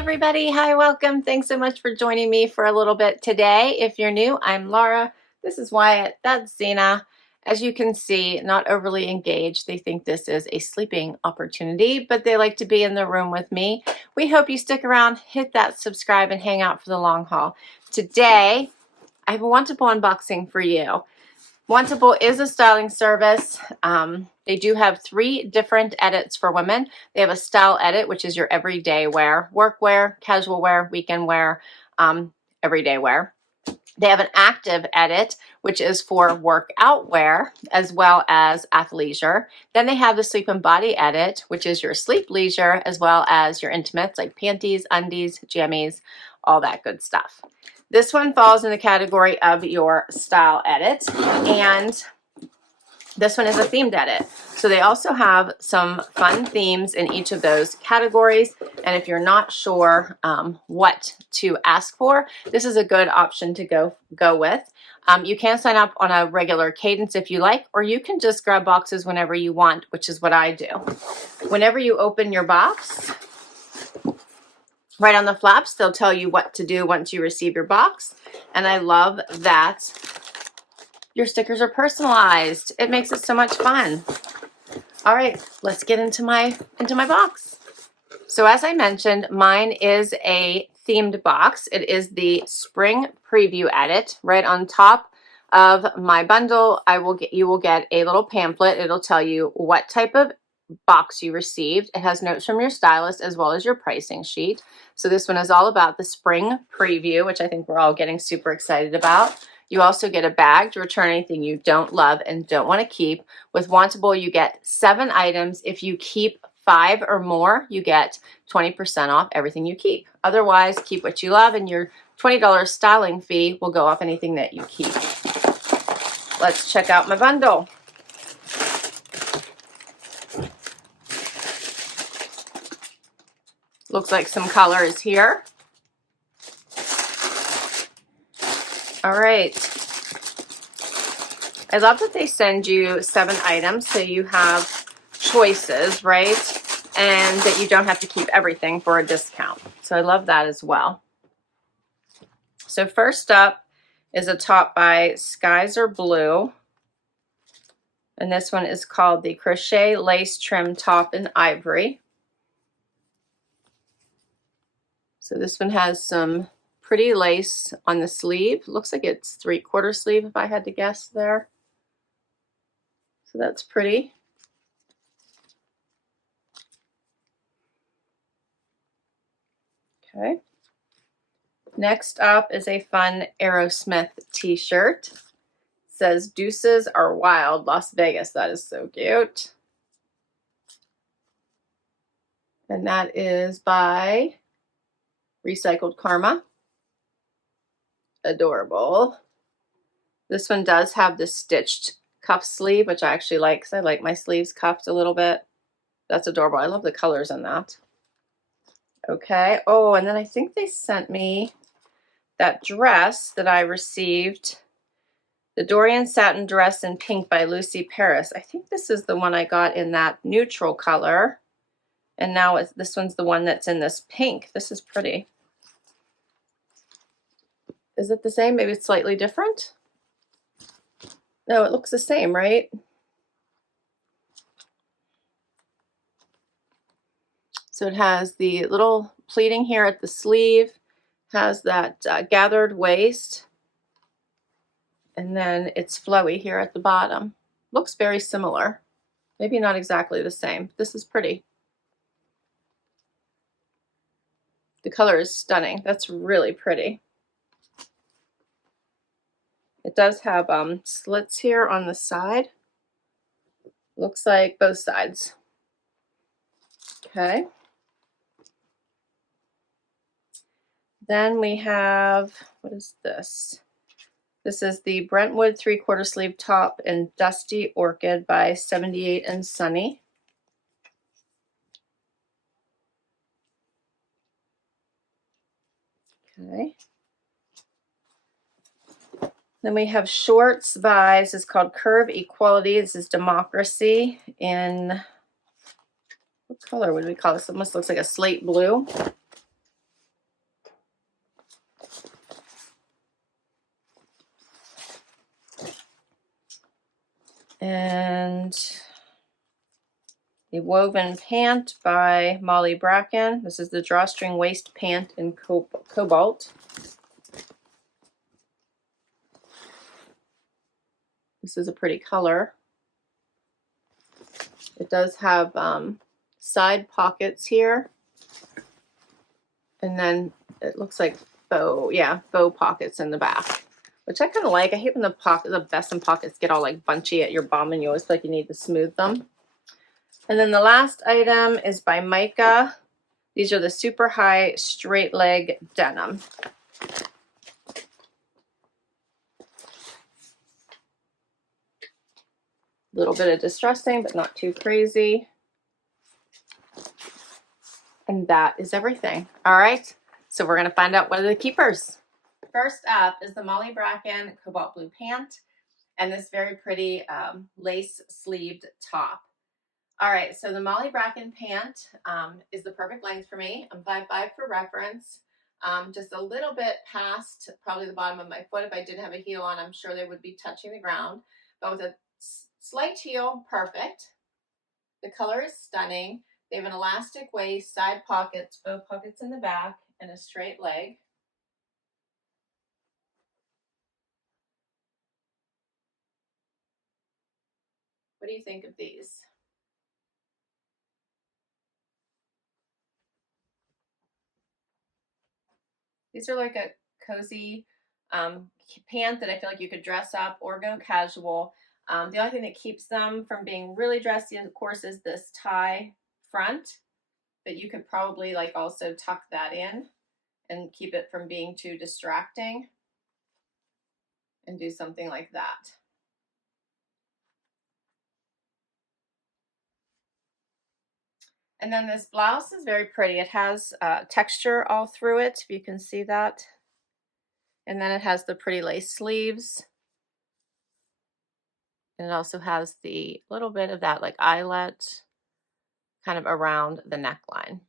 everybody. Hi, welcome. Thanks so much for joining me for a little bit today. If you're new, I'm Laura. This is Wyatt. That's Zena. As you can see, not overly engaged. They think this is a sleeping opportunity, but they like to be in the room with me. We hope you stick around, hit that subscribe, and hang out for the long haul. Today, I have a Wantable unboxing for you. Wantable is a styling service. They do have 3 different edits for women. They have a style edit, which is your everyday wear, work wear, casual wear, weekend wear, everyday wear. They have an active edit, which is for workout wear, as well as athleisure. Then they have the sleep and body edit, which is your sleep leisure, as well as your intimates like panties, undies, jammies, all that good stuff. This one falls in the category of your style edit, and this one is a themed edit. So they also have some fun themes in each of those categories, and if you're not sure what to ask for, this is a good option to go with. You can sign up on a regular cadence if you like, or you can just grab boxes whenever you want, which is what I do. Whenever you open your box, right on the flaps, they'll tell you what to do once you receive your box. And I love that your stickers are personalized. It makes it so much fun. All right, let's get into my box. So as I mentioned, mine is a themed box. It is the spring preview edit. Right on top of my bundle, you will get a little pamphlet. It'll tell you what type of box you received. It has notes from your stylist as well as your pricing sheet. So this one is all about the spring preview, which I think we're all getting super excited about. You also get a bag to return anything you don't love and don't want to keep. With Wantable, you get 7 items. If you keep 5 or more, you get 20% off everything you keep. Otherwise, keep what you love, and your $20 styling fee will go off anything that you keep. Let's check out my bundle. Looks like some colors here. All right. I love that they send you 7 items so you have choices, right? And that you don't have to keep everything for a discount. So I love that as well. So first up is a top by Skies Are Blue. And this one is called the Crochet Lace Trim Top in Ivory. So this one has some pretty lace on the sleeve. Looks like it's 3/4 sleeve if I had to guess there. So that's pretty. Okay. Next up is a fun Aerosmith t-shirt. Says Deuces Are Wild, Las Vegas. That is so cute. And that is by Recycled Karme. Adorable. This one does have the stitched cuff sleeve, which I actually like because I like my sleeves cuffed a little bit. That's adorable. I love the colors in that. Okay. Oh, and then I think they sent me that dress that I received. The Dorian satin dress in pink by Lucy Paris. I think this is the one I got in that neutral color. And now this one's the one that's in this pink. This is pretty. Is it the same? Maybe it's slightly different. No, it looks the same, right? So it has the little pleating here at the sleeve, has that gathered waist, and then it's flowy here at the bottom. Looks very similar. Maybe not exactly the same. This is pretty. The color is stunning. That's really pretty. It does have slits here on the side. Looks like both sides. Okay. Then we have, what is this? This is the Brentwood 3/4 sleeve top in Dusty Orchid by 78 and Sunny. Okay. Then we have shorts by, this is called Curve Equality. This is Democracy in, what color would we call this? It almost looks like a slate blue. And the woven pant by Molly Bracken. This is the drawstring waist pant in cobalt. This is a pretty color. It does have side pockets here. And then it looks like faux pockets in the back, which I kind of like. I hate when the vest and pockets get all like bunchy at your bum and you always feel like you need to smooth them. And then the last item is by Mica. These are the super high straight leg denim. A little bit of distressing, but not too crazy. And that is everything. All right, so we're gonna find out what are the keepers. First up is the Molly Bracken cobalt blue pant and this very pretty lace sleeved top. All right, so the Molly Bracken pant is the perfect length for me. I'm 5'5" for reference. Just a little bit past probably the bottom of my foot. If I didn't have a heel on, I'm sure they would be touching the ground. But with a slight heel, perfect. The color is stunning. They have an elastic waist, side pockets, both pockets in the back, and a straight leg. What do you think of these? These are like a cozy pant that I feel like you could dress up or go casual. The only thing that keeps them from being really dressy, of course, is this tie front, but you could probably like also tuck that in and keep it from being too distracting and do something like that. And then this blouse is very pretty. It has texture all through it, if you can see that. And then it has the pretty lace sleeves. And it also has the little bit of that like eyelet kind of around the neckline.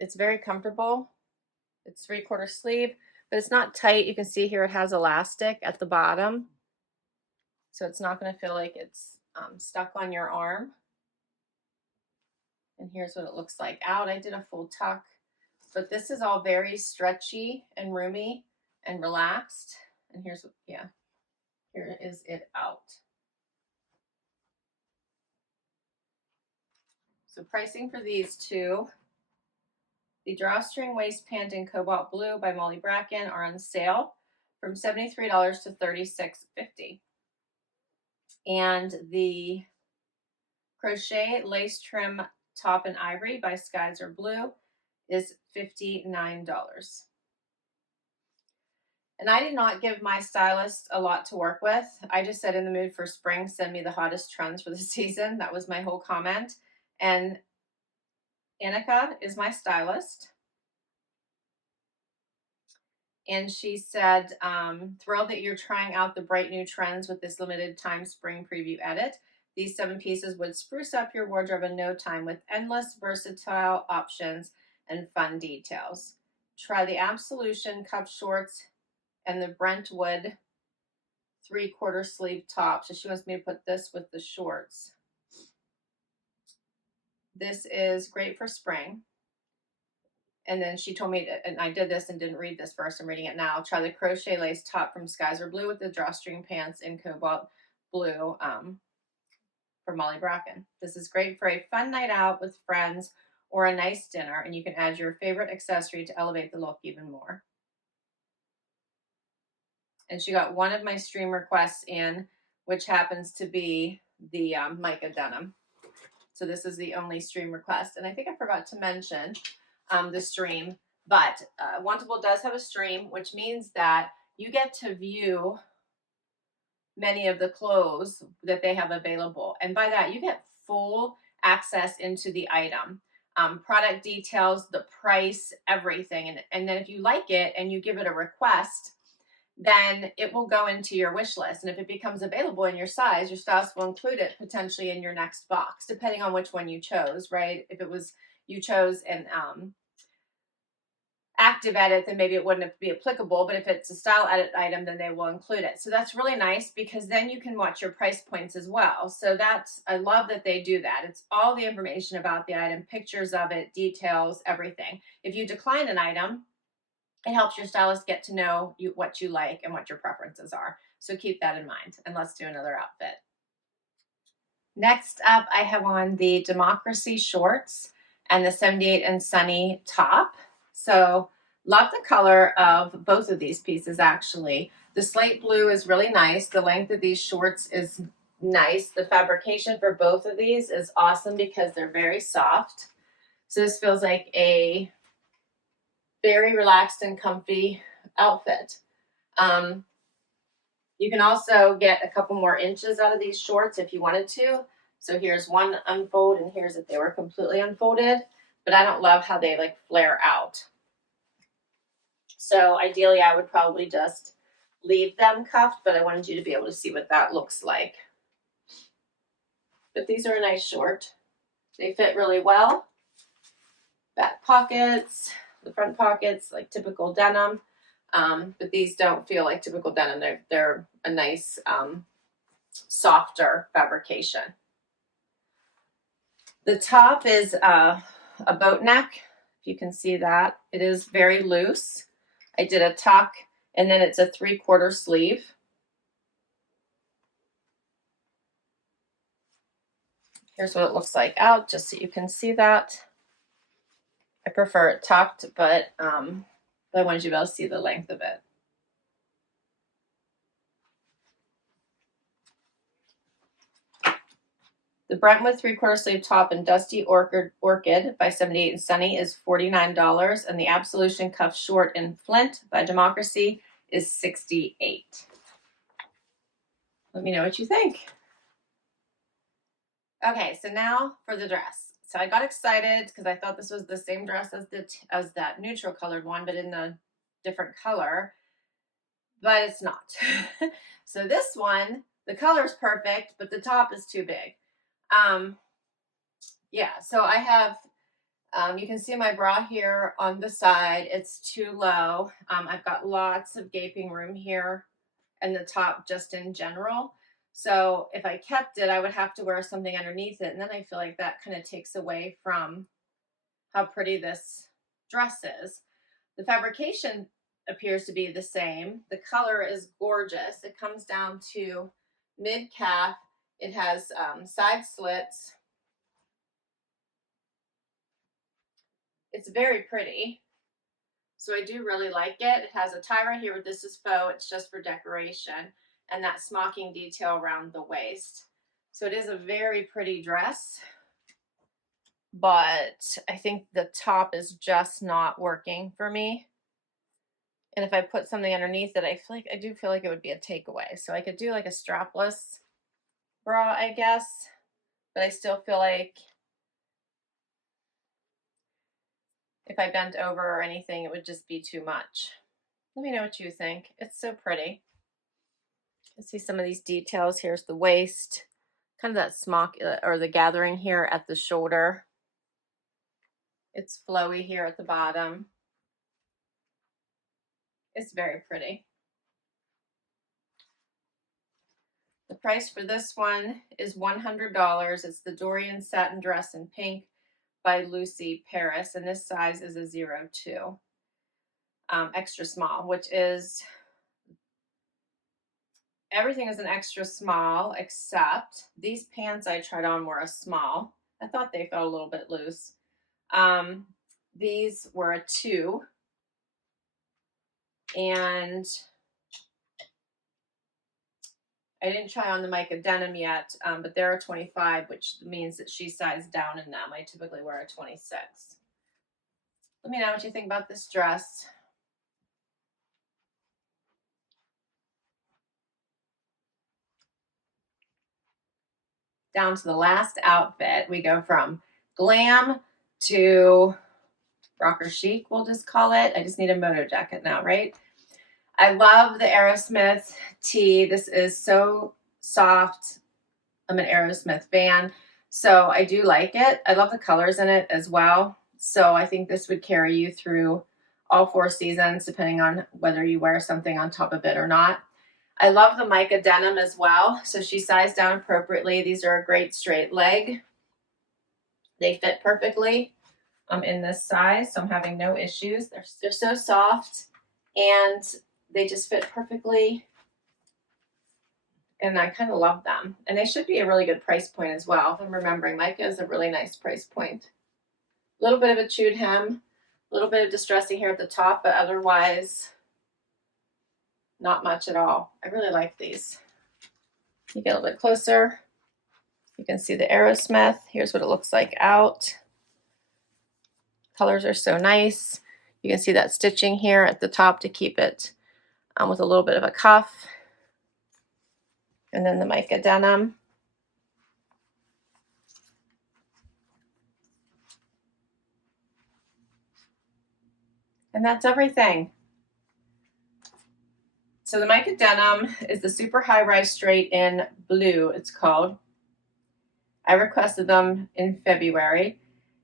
It's very comfortable. It's 3/4 sleeve, but it's not tight. You can see here it has elastic at the bottom. So it's not going to feel like it's stuck on your arm. And here's what it looks like out. I did a full tuck, but this is all very stretchy and roomy and relaxed. And here's what, yeah, here is it out. So pricing for these two, the drawstring waist pant in cobalt blue by Molly Bracken are on sale from $73 to $36.50. And the crochet lace trim top in ivory by Skies Are Blue is $59. And I did not give my stylist a lot to work with. I just said, in the mood for spring, send me the hottest trends for the season. That was my whole comment. And Annika is my stylist. And she said, thrilled that you're trying out the bright new trends with this limited time spring preview edit. These 7 pieces would spruce up your wardrobe in no time with endless versatile options and fun details. Try the Absolution cup shorts and the Brentwood 3/4 sleeve top. So she wants me to put this with the shorts. This is great for spring. And then she told me, and I did this and didn't read this first, I'm reading it now. Try the crochet lace top from Skies Are Blue with the drawstring pants in cobalt blue for Molly Bracken. This is great for a fun night out with friends or a nice dinner, and you can add your favorite accessory to elevate the look even more. And she got one of my stream requests in, which happens to be the Mica denim. So this is the only stream request. And I think I forgot to mention the stream, but Wantable does have a stream, which means that you get to view many of the clothes that they have available. And by that, you get full access into the item, product details, the price, everything. And then if you like it and you give it a request, then it will go into your wish list. And if it becomes available in your size, your stylist will include it potentially in your next box, depending on which one you chose, right? If it was, you chose an active edit, then maybe it wouldn't be applicable, but if it's a style edit item, then they will include it. So that's really nice because then you can watch your price points as well. So that's, I love that they do that. It's all the information about the item, pictures of it, details, everything. If you decline an item, it helps your stylist get to know what you like and what your preferences are. So keep that in mind, and let's do another outfit. Next up, I have on the Democracy shorts and the 78 and Sunny top. So love the color of both of these pieces actually. The slate blue is really nice. The length of these shorts is nice. The fabrication for both of these is awesome because they're very soft. So this feels like a very relaxed and comfy outfit. You can also get a couple more inches out of these shorts if you wanted to. So here's one unfold, and here's if they were completely unfolded, but I don't love how they like flare out. So ideally I would probably just leave them cuffed, but I wanted you to be able to see what that looks like. But these are a nice short. They fit really well. Back pockets, the front pockets, like typical denim. But these don't feel like typical denim. They're a nice, softer fabrication. The top is a boat neck, if you can see that. It is very loose. I did a tuck, and then it's a 3/4 sleeve. Here's what it looks like out, just so you can see that. I prefer it tucked, but I wanted you to be able to see the length of it. The Brentwood 3/4 sleeve top in Dusty Orchid by 78 and Sunny is $49, and the Absolution cuff short in Flint by Democracy is $68. Let me know what you think. Okay, so now for the dress. So I got excited because I thought this was the same dress as that neutral colored one, but in a different color, but it's not. So this one, the color is perfect, but the top is too big. Yeah, so I have, you can see my bra here on the side. It's too low. I've got lots of gaping room here and the top just in general. So if I kept it, I would have to wear something underneath it. And then I feel like that kind of takes away from how pretty this dress is. The fabrication appears to be the same. The color is gorgeous. It comes down to mid-calf. It has side slits. It's very pretty. So I do really like it. It has a tie right here, but this is faux. It's just for decoration. And that smocking detail around the waist. So it is a very pretty dress, but I think the top is just not working for me. And if I put something underneath it, I do feel like it would be a takeaway. So I could do like a strapless bra, I guess, but I still feel like if I bent over or anything, it would just be too much. Let me know what you think. It's so pretty. You can see some of these details. Here's the waist, kind of that smock or the gathering here at the shoulder. It's flowy here at the bottom. It's very pretty. The price for this one is $100. It's the Dorian satin dress in pink by Lucy Paris, and this size is a 02, extra small, which is, everything is an extra small except these pants I tried on were a small. I thought they felt a little bit loose. These were a 2, and I didn't try on the Mica denim yet, but they're a 25, which means that she sized down in them. I typically wear a 26. Let me know what you think about this dress. Down to the last outfit, we go from glam to rocker chic, we'll just call it. I just need a moto jacket now, right? I love the Aerosmith tee. This is so soft. I'm an Aerosmith fan, so I do like it. I love the colors in it as well. So I think this would carry you through all 4 seasons, depending on whether you wear something on top of it or not. I love the Mica denim as well. So she sized down appropriately. These are a great straight leg. They fit perfectly in this size, so I'm having no issues. They're so soft and they just fit perfectly. And I kind of love them. And they should be a really good price point as well. If I'm remembering, Mica is a really nice price point. A little bit of a chewed hem, a little bit of distressing here at the top, but otherwise not much at all. I really like these. You get a little bit closer. You can see the Aerosmith. Here's what it looks like out. Colors are so nice. You can see that stitching here at the top to keep it with a little bit of a cuff. And then the Mica denim. And that's everything. So the Mica denim is the super high rise straight in blue, it's called. I requested them in February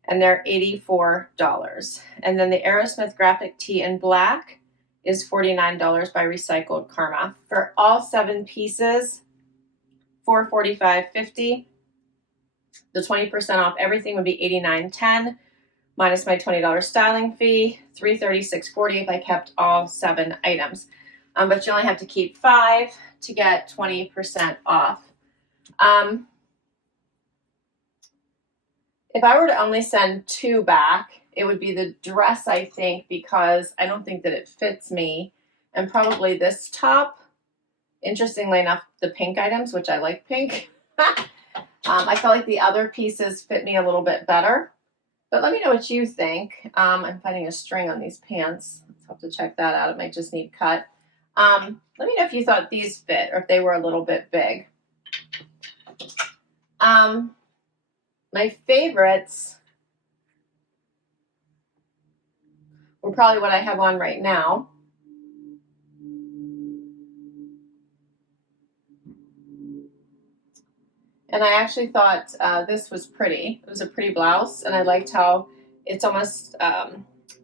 and they're $84. And then the Aerosmith graphic tee in black is $49 by Recycled Karme. For all 7 pieces, $445.50. The 20% off everything would be $89.10 minus my $20 styling fee, $336.40 if I kept all 7 items. But you only have to keep 5 to get 20% off. If I were to only send 2 back, it would be the dress, I think, because I don't think that it fits me, and probably this top. Interestingly enough, the pink items, which I like pink. I feel like the other pieces fit me a little bit better. But let me know what you think. I'm finding a string on these pants. I'll have to check that out. It might just need cut. Let me know if you thought these fit or if they were a little bit big. My favorites were probably what I have on right now. And I actually thought this was pretty. It was a pretty blouse, and I liked how it's almost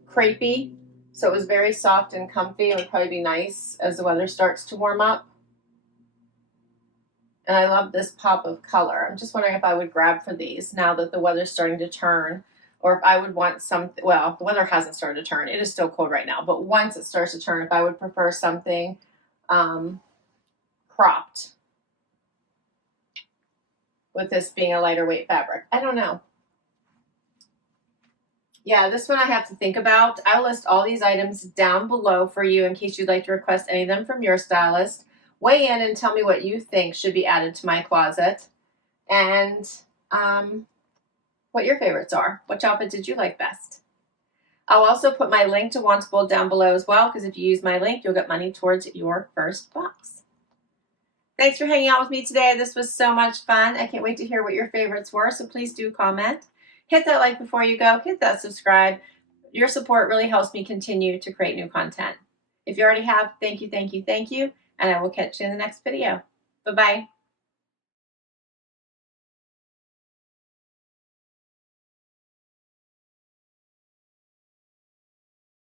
crepey. So it was very soft and comfy. It would probably be nice as the weather starts to warm up. And I love this pop of color. I'm just wondering if I would grab for these now that the weather's starting to turn, or if I would want something. Well, the weather hasn't started to turn. It is still cold right now. But once it starts to turn, if I would prefer something cropped, with this being a lighter weight fabric. I don't know. Yeah, this one I have to think about. I'll list all these items down below for you in case you'd like to request any of them from your stylist. Weigh in and tell me what you think should be added to my closet, and what your favorites are. Which outfit did you like best? I'll also put my link to Wantable down below as well, because if you use my link, you'll get money towards your first box. Thanks for hanging out with me today. This was so much fun. I can't wait to hear what your favorites were, so please do comment. Hit that like before you go. Hit that subscribe. Your support really helps me continue to create new content. If you already have, thank you, thank you, thank you, and I will catch you in the next video. Bye-bye.